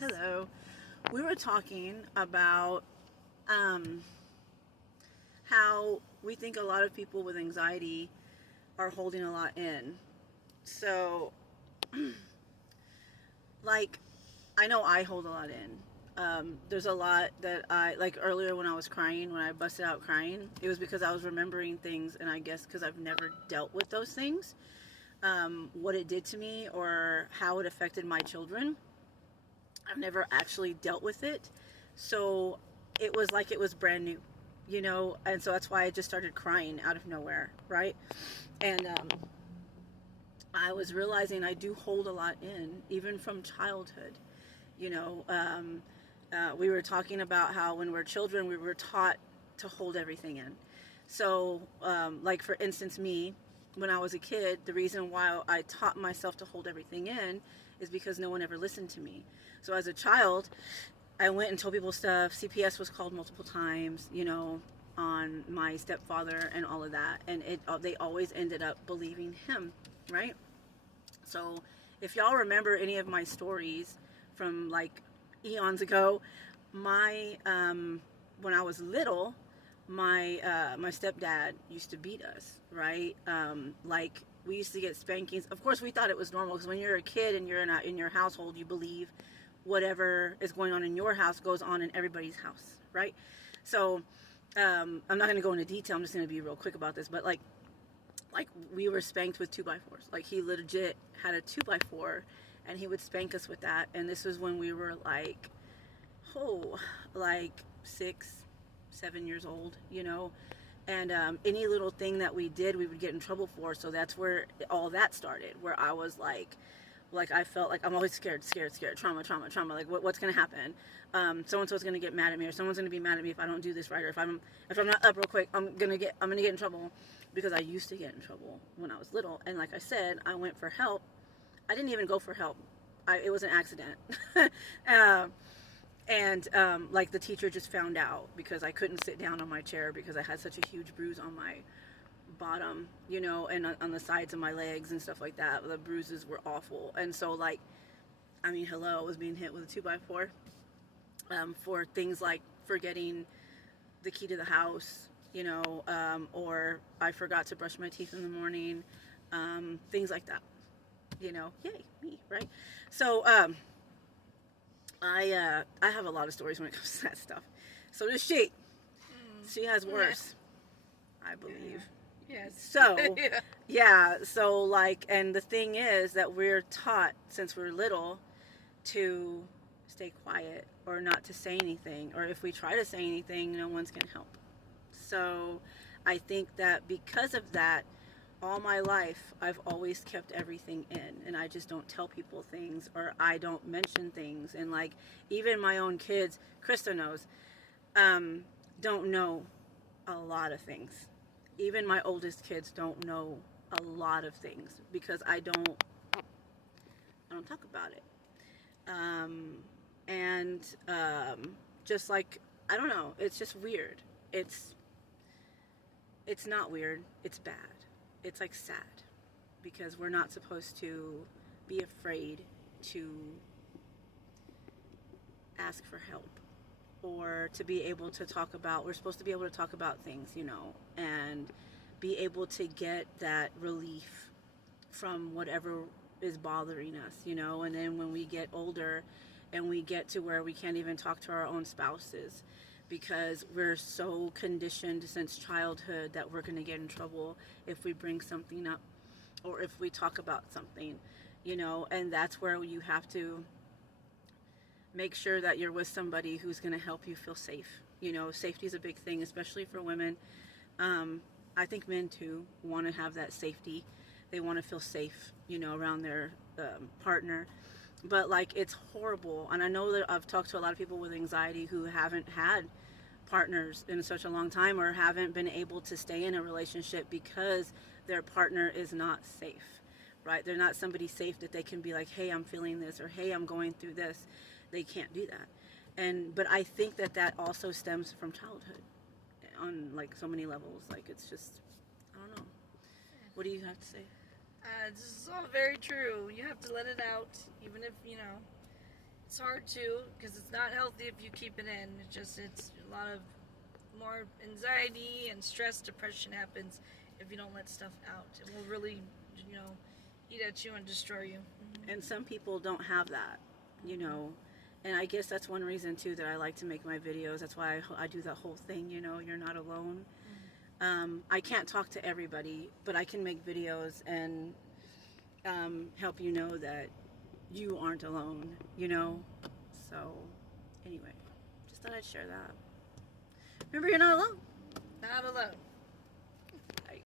Hello. We were talking about um, how we think a lot of people with anxiety are holding a lot in. So, like, I know I hold a lot in. There's a lot that like earlier when I was crying, when I busted out crying, it was because I was remembering things, and I guess because I've never dealt with those things, what it did to me or how it affected my children. I've never actually dealt with it. So it was like it was brand new, and so that's why I just started crying out of nowhere, right? And I was realizing I do hold a lot in, even from childhood. You know, we were talking about how when we're children, we were taught to hold everything in. So, like for instance, me, when I was a kid, the reason why I taught myself to hold everything in is because no one ever listened to me. So as a child, I went and told people stuff. CPS was called multiple times, on my stepfather and all of that, and they always ended up believing him, right? So if y'all remember any of my stories from like eons ago, my when I was little, my stepdad used to beat us, right? Like we used to get spankings. Of course, we thought it was normal because when you're a kid and you're in your household, you believe whatever is going on in your house goes on in everybody's house, right? So I'm not going to go into detail. I'm just going to be real quick about this, but like we were spanked with 2x4s. Like he legit had a 2x4 and he would spank us with that. And this was when we were like 6, 7 years old, and any little thing that we did we would get in trouble for. So that's where all that started, where I was like I felt like I'm always scared, trauma. Like what's gonna happen? So and so's gonna get mad at me, or someone's gonna be mad at me if I don't do this right, or if I'm not up real quick, I'm gonna get in trouble, because I used to get in trouble when I was little. And like I said, I went for help. I didn't even go for help. It was an accident. uh, and like the teacher just found out because I couldn't sit down on my chair because I had such a huge bruise on my bottom, and on the sides of my legs and stuff like that. The bruises were awful. And so, like, I mean, hello, I was being hit with a 2x4 for things like forgetting the key to the house, or I forgot to brush my teeth in the morning, things like that, yay, me, right? So, I have a lot of stories when it comes to that stuff. So does she. She has worse, I believe. Yes. So, yeah, so like, and the thing is that we're taught since we're little to stay quiet or not to say anything, or if we try to say anything, no one's going to help. So, I think that because of that, all my life I've always kept everything in, and I just don't tell people things, or I don't mention things. And like even my own kids, Krista knows, don't know a lot of things. Even my oldest kids don't know a lot of things because I don't talk about it. Um, and just like, I don't know, it's just weird. It's not weird. It's bad. It's like sad because we're not supposed to be afraid to ask for help, or to be able to talk about, we're supposed to be able to talk about things, and be able to get that relief from whatever is bothering us, and then when we get older and we get to where we can't even talk to our own spouses because we're so conditioned since childhood that we're going to get in trouble if we bring something up or if we talk about something, and that's where you have to make sure that you're with somebody who's going to help you feel safe. Safety is a big thing, especially for women. I think men too want to have that safety. They want to feel safe, around their partner. But like, it's horrible. And I know that I've talked to a lot of people with anxiety who haven't had partners in such a long time, or haven't been able to stay in a relationship because their partner is not safe, right? They're not somebody safe that they can be like, hey, I'm feeling this, or hey, I'm going through this. They can't do that. But I think that also stems from childhood on like so many levels. Like, it's just, I don't know. What do you have to say? This is all very true. You have to let it out, even if, it's hard too, because it's not healthy if you keep it in. It's a lot of more anxiety and stress, depression happens if you don't let stuff out. It will really, eat at you and destroy you. And some people don't have that, and I guess that's one reason too that I like to make my videos. That's why I do the whole thing, you're not alone. I can't talk to everybody, but I can make videos and help you know that you aren't alone, So, anyway, just thought I'd share that. Remember, you're not alone. Not alone.